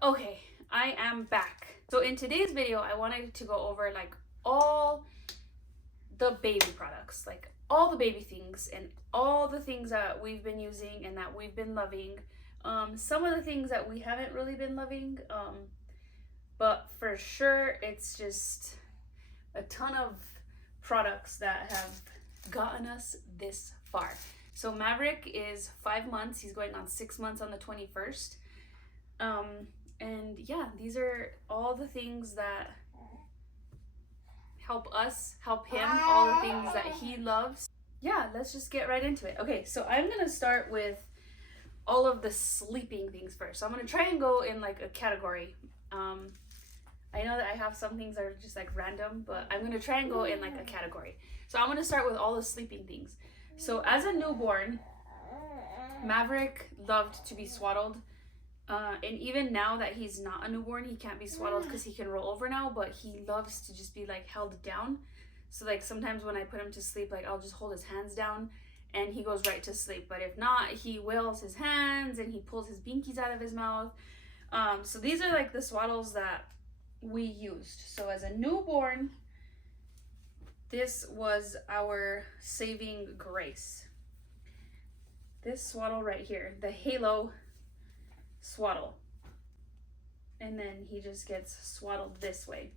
Okay, I am back. So in today's video, I wanted to go over like all the baby products, like all the baby things and all the things that we've been using and that we've been loving. Some of the things that we haven't really been loving, but for sure it's just a ton of products that have gotten us this far. So Maverick is 5 months. He's going on 6 months on the 21st. And yeah, these are all the things that help us, help him, all the things that he loves. Yeah, let's just get right into it. Okay, so I'm gonna start with all of the sleeping things first. So I'm gonna try and go in like a category. I know that I have some things that are just like random, but I'm gonna try and go in like a category. So I'm gonna start with all the sleeping things. So as a newborn, Maverick loved to be swaddled. And even now that he's not a newborn, he can't be swaddled because he can roll over now, but he loves to just be like held down. So like sometimes when I put him to sleep, like I'll just hold his hands down and he goes right to sleep. But if not, he wails his hands and he pulls his binkies out of his mouth. So these are like the swaddles that we used. So as a newborn, this was our saving grace. This swaddle right here, the Halo swaddle, and then he just gets swaddled this way.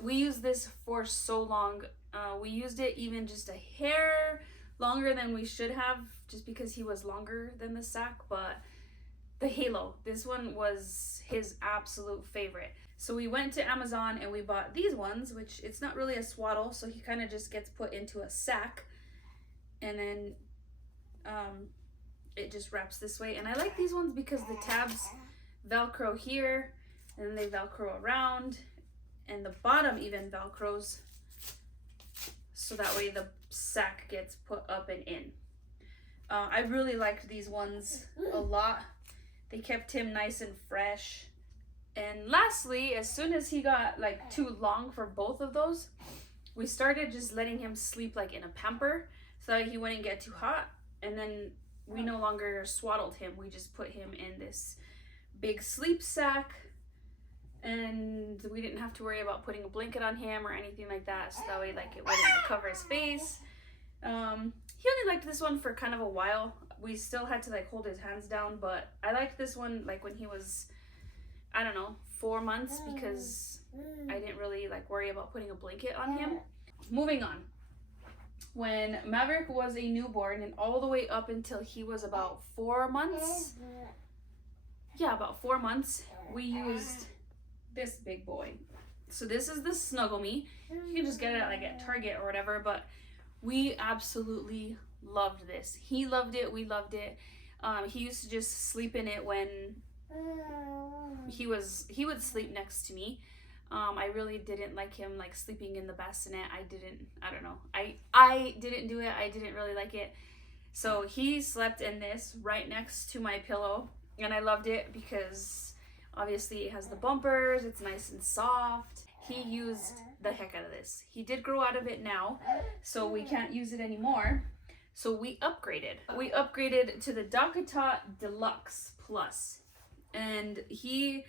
We used this for so long. We used it even just a hair longer than we should have, just because he was longer than the sack. But the Halo, this one was his absolute favorite. So we went to Amazon and we bought these ones, which it's not really a swaddle, so he kind of just gets put into a sack, and then it just wraps this way. And I like these ones because the tabs velcro here and then they velcro around, and the bottom even velcros, so that way the sack gets put up and in. I really liked these ones a lot. They kept him nice and fresh. And lastly, as soon as he got like too long for both of those, we started just letting him sleep like in a pamper so that he wouldn't get too hot. And then we no longer swaddled him. We just put him in this big sleep sack, and we didn't have to worry about putting a blanket on him or anything like that, so that way like it wouldn't cover his face. He only liked this one for kind of a while. We still had to like hold his hands down, but I liked this one like when he was, I don't know, 4 months, because I didn't really like worry about putting a blanket on him. Moving on. When Maverick was a newborn and all the way up until he was about 4 months, about 4 months, we used this big boy. So this is the Snuggle Me. You can just get it at like at Target or whatever, but we absolutely loved this. He loved it, we loved it. He used to just sleep in it when he would sleep next to me. I really didn't like him like sleeping in the bassinet. I don't know. I didn't do it. I didn't really like it. So he slept in this right next to my pillow, and I loved it because obviously it has the bumpers. It's nice and soft. He used the heck out of this. He did grow out of it now, so we can't use it anymore. So we upgraded. We upgraded to the DockATot Deluxe Plus, and he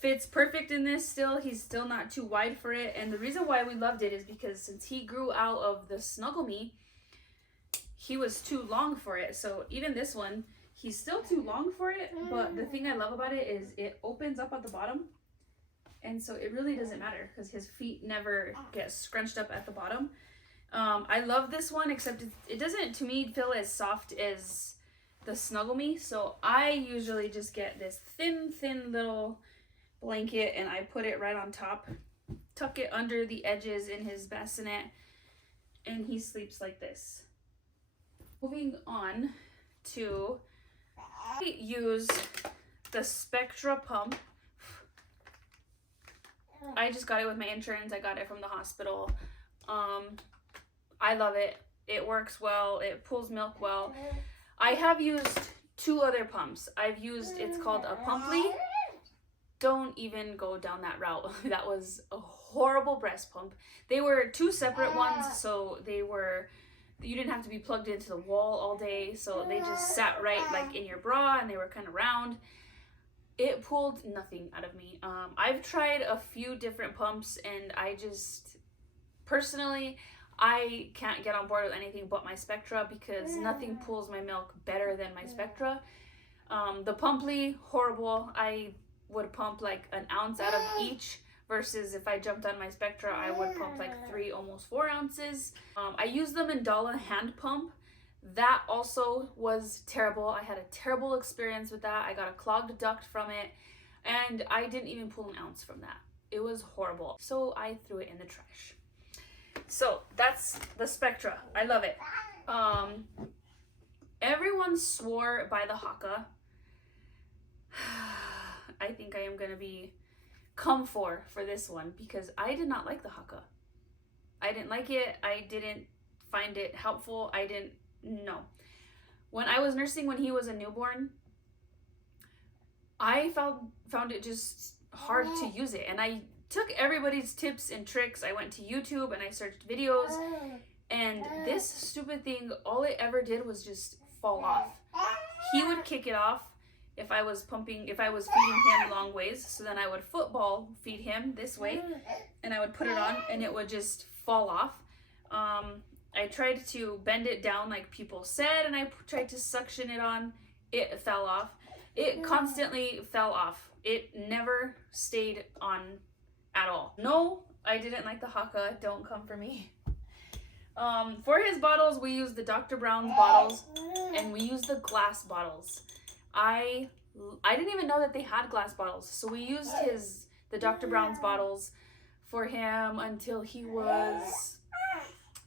fits perfect in this still. He's still not too wide for it. And the reason why we loved it is because since he grew out of the Snuggle Me, he was too long for it. So even this one, he's still too long for it. But the thing I love about it is it opens up at the bottom. And so it really doesn't matter because his feet never get scrunched up at the bottom. I love this one, except it doesn't, to me, feel as soft as the Snuggle Me. So I usually just get this thin little blanket and I put it right on top, tuck it under the edges in his bassinet, and he sleeps like this. Moving on to, I use the Spectra pump. I just got it with my insurance. I got it from the hospital. I love it. It works well. It pulls milk well. I have used 2 other pumps. I've used, it's called a Pumply. Don't even go down that route. That was a horrible breast pump. They were 2 separate ones, so you didn't have to be plugged into the wall all day, so they just sat right like in your bra, and they were kind of round. it pulled nothing out of me. I've tried a few different pumps, and I just, personally, I can't get on board with anything but my Spectra, because nothing pulls my milk better than my Spectra. The Pumply, horrible. I would pump like an ounce out of each, versus if I jumped on my Spectra, I would pump like 3, almost 4 ounces. I use the Mandala hand pump. That also was terrible. I had a terrible experience with that. I got a clogged duct from it, and I didn't even pull an ounce from that. It was horrible. So I threw it in the trash. So that's the Spectra. I love it. Everyone swore by the Haka. I think I am going to be come for this one, because I did not like the Haka. I didn't like it. I didn't find it helpful. No. When I was nursing when he was a newborn, I found it just hard to use it. And I took everybody's tips and tricks. I went to YouTube and I searched videos. And this stupid thing, all it ever did was just fall off. He would kick it off if I was feeding him long ways. So then I would football feed him this way, and I would put it on and it would just fall off. I tried to bend it down like people said, and I tried to suction it on. It fell off. It constantly fell off. It never stayed on at all. No, I didn't like the Haka. Don't come for me. For his bottles, we use the Dr. Brown's bottles, and we use the glass bottles. I didn't even know that they had glass bottles, so we used the Dr. Brown's bottles for him until he was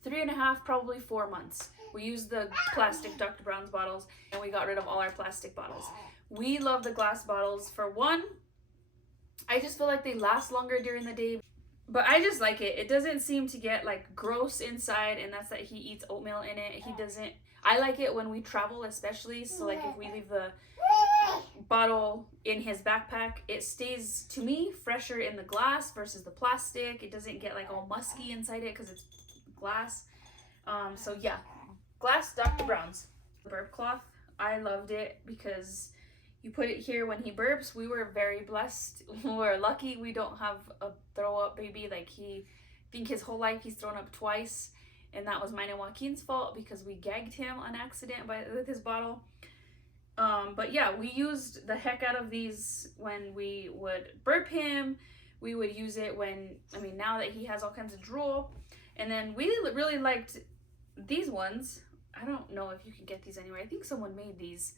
3.5, probably 4 months. We used the plastic Dr. Brown's bottles, and we got rid of all our plastic bottles. We love the glass bottles. For one, I just feel like they last longer during the day, but I just like it. It doesn't seem to get like gross inside, and that's that he eats oatmeal in it. I like it when we travel, especially. So like if we leave the bottle in his backpack, it stays, to me, fresher in the glass versus the plastic. It doesn't get like all musky inside it because it's glass. So yeah, glass Dr. Brown's. Burp cloth, I loved it because you put it here when he burps. We were very blessed. We're lucky we don't have a throw up baby. Like I think his whole life he's thrown up twice, and that was mine and Joaquin's fault because we gagged him on accident with his bottle. But yeah, we used the heck out of these when we would burp him. We would use it now that he has all kinds of drool. And then we really liked these ones. I don't know if you can get these anywhere. I think someone made these.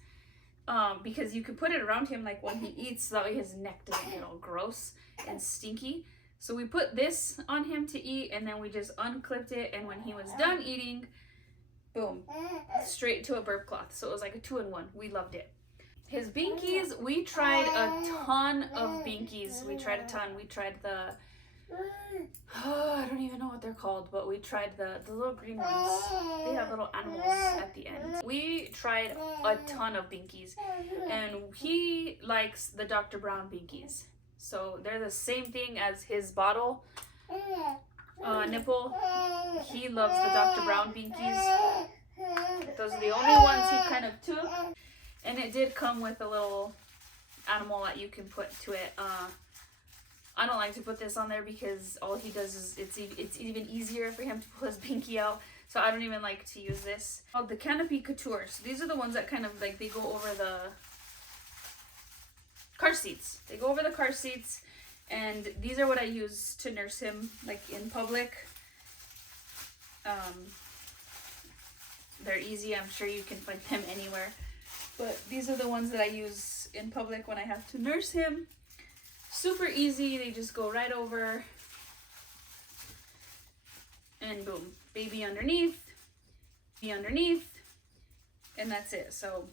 Because you can put it around him like when he eats, so that way his neck doesn't get all gross and stinky. So we put this on him to eat, and then we just unclipped it, and when he was done eating, boom, straight to a burp cloth. So it was like a 2-in-1. We loved it. His binkies, we tried a ton of binkies. We tried a ton. We tried the, I don't even know what they're called, but we tried the little green ones. They have little animals at the end. We tried a ton of binkies, and he likes the Dr. Brown binkies. So they're the same thing as his bottle nipple. He loves the Dr. Brown binkies. Those are the only ones he kind of took. And it did come with a little animal that you can put to it. I don't like to put this on there because all he does is it's even easier for him to pull his binky out. So I don't even like to use this. Oh, the Canopy Couture. So these are the ones that kind of like, they go over the car seats. They go over the car seats, and these are what I use to nurse him like in public. They're easy. I'm sure you can find them anywhere. But these are the ones that I use in public when I have to nurse him. Super easy. They just go right over. And boom. Baby underneath. Baby underneath. And that's it. So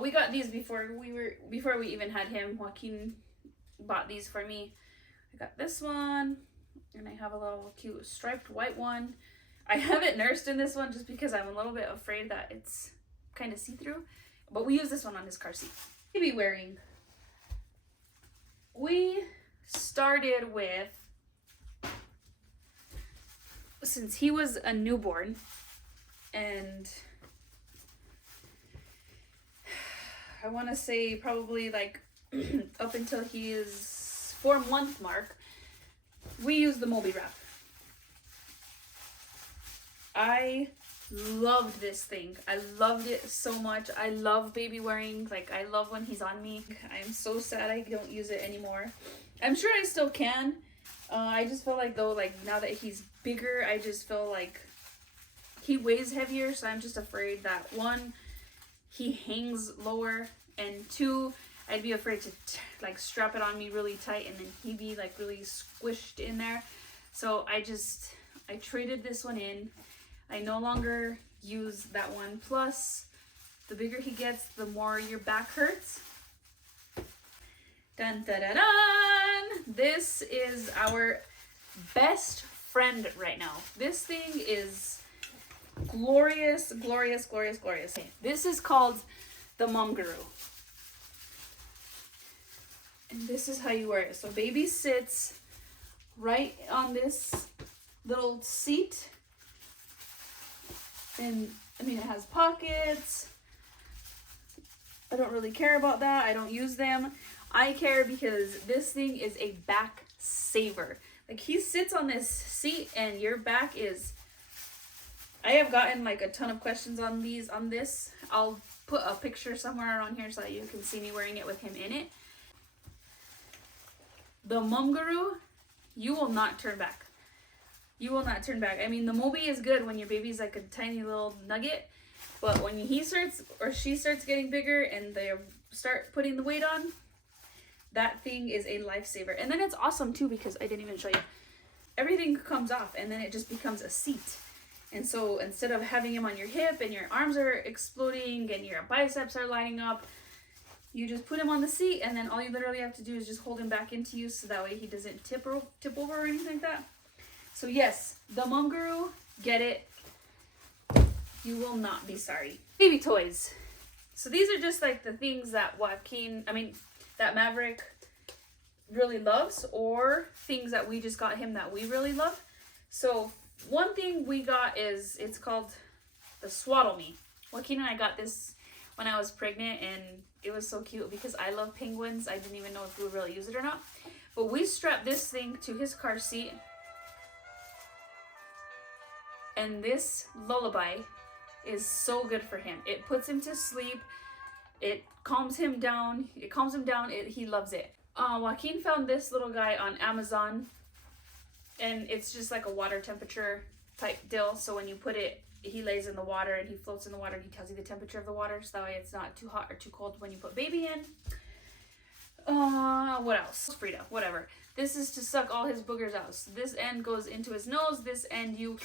we got these before we even had him. Joaquin bought these for me. I got this one. And I have a little cute striped white one. I haven't nursed in this one just because I'm a little bit afraid that it's kind of see-through. But we use this one on his car seat. Baby wearing. We started with, since he was a newborn, and I want to say probably like up until his 4-month mark, we use the Moby wrap. I loved this thing. I loved it so much. I love baby wearing. Like, I love when he's on me. I'm so sad I don't use it anymore. I'm sure I still can. I just feel like, though, like, now that he's bigger, I just feel like he weighs heavier, so I'm just afraid that, one, he hangs lower, and two, I'd be afraid to like strap it on me really tight and then he'd be like really squished in there. So I traded this one in. I no longer use that one. Plus, the bigger he gets, the more your back hurts. Dun dun dun dun! This is our best friend right now. This thing is glorious, glorious, glorious, glorious. This is called the Mumgaroo. And this is how you wear it. So baby sits right on this little seat. And I mean, it has pockets. I don't really care about that. I don't use them. I care because this thing is a back saver. Like, he sits on this seat and your back is... I have gotten like a ton of questions on this. I'll put a picture somewhere around here so that you can see me wearing it with him in it. The Mumgaroo, you will not turn back. You will not turn back. I mean, the Moby is good when your baby's like a tiny little nugget, but when he starts or she starts getting bigger and they start putting the weight on, that thing is a lifesaver. And then it's awesome too, because I didn't even show you. Everything comes off and then it just becomes a seat. And so instead of having him on your hip and your arms are exploding and your biceps are lining up, you just put him on the seat, and then all you literally have to do is just hold him back into you so that way he doesn't tip over or anything like that. So yes, the Mumgaroo, get it. You will not be sorry. Baby toys. So these are just like the things that that Maverick really loves, or things that we just got him that we really love. So one thing we got it's called the Swaddle Me. Joaquin and I got this when I was pregnant, and it was so cute because I love penguins. I didn't even know if we would really use it or not. But we strapped this thing to his car seat. And this lullaby is so good for him. It puts him to sleep. It calms him down. He loves it. Joaquin found this little guy on Amazon. And it's just like a water temperature type deal. So when you put it, he lays in the water and he floats in the water and he tells you the temperature of the water. So that way it's not too hot or too cold when you put baby in. What else? Frida, whatever. This is to suck all his boogers out. So this end goes into his nose. This end you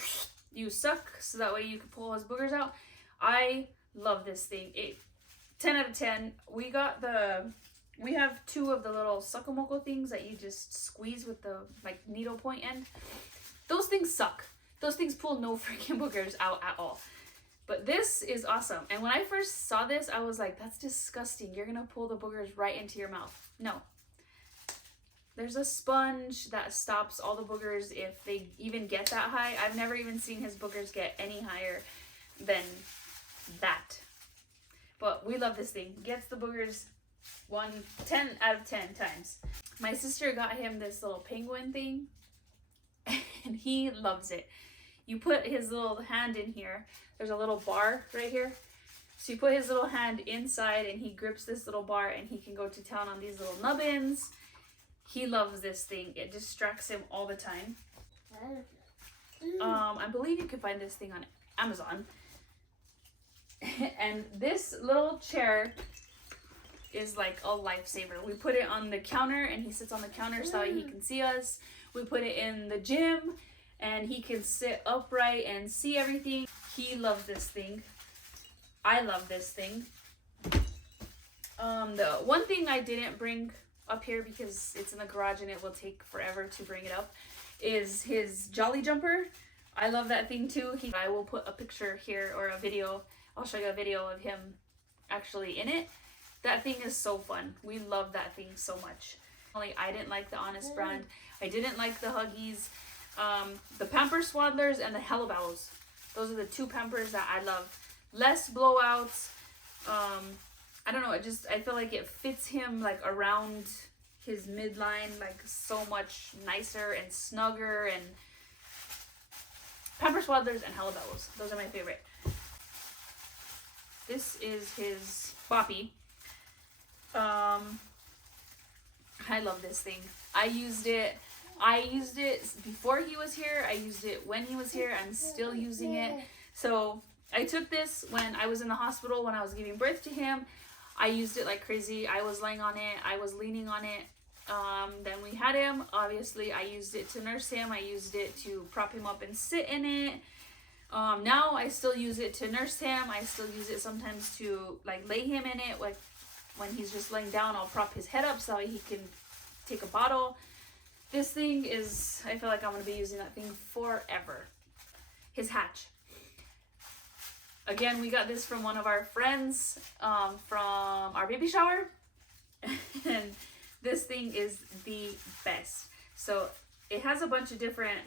suck so that way you can pull his boogers out. I love this thing. 10 out of 10. We have 2 of the little suckamoko things that you just squeeze with the like needle point end. Those things suck. Those things pull no freaking boogers out at all. But this is awesome. And when I first saw this, I was like, that's disgusting. You're gonna pull the boogers right into your mouth. No. There's a sponge that stops all the boogers if they even get that high. I've never even seen his boogers get any higher than that. But we love this thing. Gets the boogers 10 out of 10 times. My sister got him this little penguin thing, and he loves it. You put his little hand in here. There's a little bar right here. So you put his little hand inside and he grips this little bar and he can go to town on these little nubbins. He loves this thing. It distracts him all the time. I believe you can find this thing on Amazon. And this little chair is like a lifesaver. We put it on the counter and he sits on the counter so he can see us. We put it in the gym and he can sit upright and see everything. He loves this thing. I love this thing. The one thing I didn't bring up here because it's in the garage and it will take forever to bring it up is his Jolly Jumper. I love that thing too. I will put a picture here or a video. I'll show you a video of him actually in it. That thing is so fun. We love that thing so much. I didn't like the Honest brand. I didn't like the Huggies. The Pampers Swaddlers and the Hello Bells. Those are the 2 Pampers that I love. Less blowouts. I don't know, I feel like it fits him like around his midline like so much nicer and snugger. And Pampers Swaddlers and Hellabellos, those are my favorite. This is his Boppy. I love this thing. I used it before he was here. I used it when he was here. I'm still using it. So I took this when I was in the hospital when I was giving birth to him. I used it like crazy. I was laying on it. I was leaning on it. Then we had him. Obviously, I used it to nurse him. I used it to prop him up and sit in it. Now I still use it to nurse him. I still use it sometimes to like lay him in it. Like when he's just laying down, I'll prop his head up so he can take a bottle. This thing is, I feel like I'm going to be using that thing forever. His Hatch. Again, we got this from one of our friends from our baby shower. And this thing is the best. So it has a bunch of different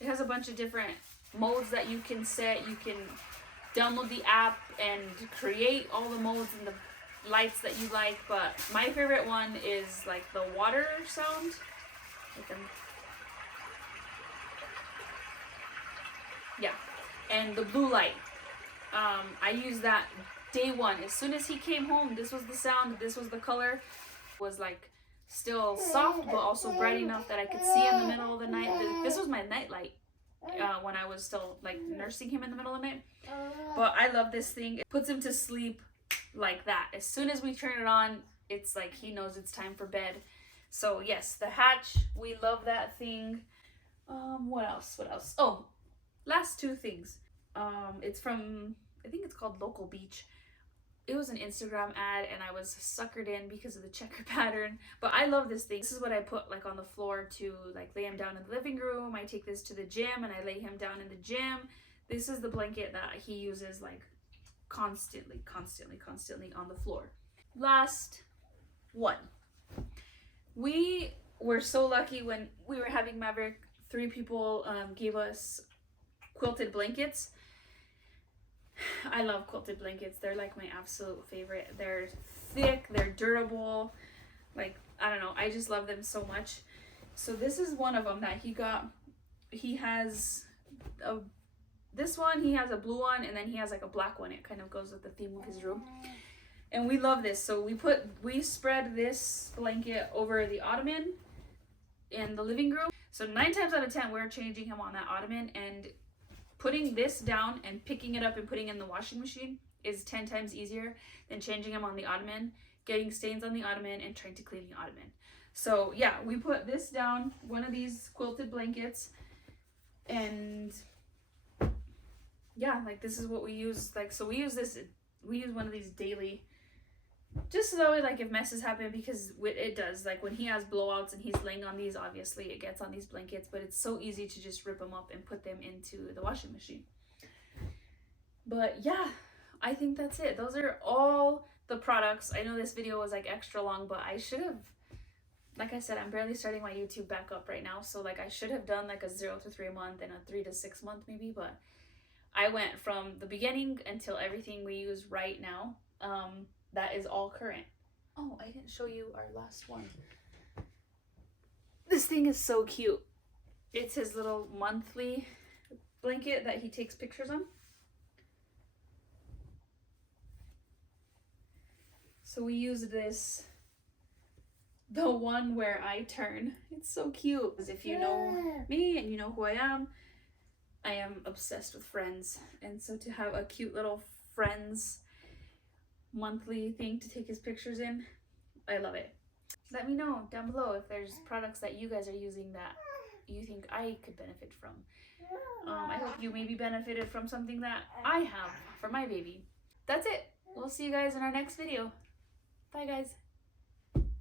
it has a bunch of different modes that you can set. You can download the app and create all the modes and the lights that you like. But my favorite one is like the water sound. Yeah, and the blue light. I used that day one. As soon as he came home, this was the sound, this was the color. It was like still soft, but also bright enough that I could see in the middle of the night. This was my night light when I was still like nursing him in the middle of the night. But I love this thing. It puts him to sleep like that. As soon as we turn it on, it's like he knows it's time for bed. So yes, the Hatch, we love that thing. What else? Oh, last two things. It's from, I think it's called Local Beach. It was an Instagram ad and I was suckered in because of the checker pattern. But I love this thing. This is what I put like on the floor to like lay him down in the living room. I take this to the gym and I lay him down in the gym. This is the blanket that he uses like constantly on the floor. Last one. We were so lucky when we were having Maverick. 3 people gave us quilted blankets. I love quilted blankets. They're like my absolute favorite. They're thick, they're durable. Like, I don't know, I just love them so much. So this is one of them that he got. He has this one, he has a blue one, and then he has like a black one. It kind of goes with the theme of his room. And we love this. So we spread this blanket over the ottoman in the living room. So 9 times out of 10, we're changing him on that ottoman, and putting this down and picking it up and putting it in the washing machine is 10 times easier than changing him on the ottoman, getting stains on the ottoman, and trying to clean the ottoman. So yeah, we put this down, one of these quilted blankets, and yeah, like this is what we use. Like, so we use one of these daily, just so that way, like if messes happen, because it does, like when he has blowouts and he's laying on these, obviously it gets on these blankets, but it's so easy to just rip them up and put them into the washing machine. But yeah, I think that's it. Those are all the products. I know this video was like extra long, but I should have, like I said, I'm barely starting my YouTube back up right now, so like I should have done like a 0 to 3 month and a 3 to 6 month maybe, but I went from the beginning until everything we use right now. That is all current. Oh, I didn't show you our last one. This thing is so cute. It's his little monthly blanket that he takes pictures on. So we use this, the one where I turn. It's so cute. Because if you know me and you know who I am obsessed with Friends. And so to have a cute little Friends monthly thing to take his pictures in, I love it. Let me know down below if there's products that you guys are using that you think I could benefit from. I hope you maybe benefited from something that I have for my baby. That's it. We'll see you guys in our next video. Bye guys.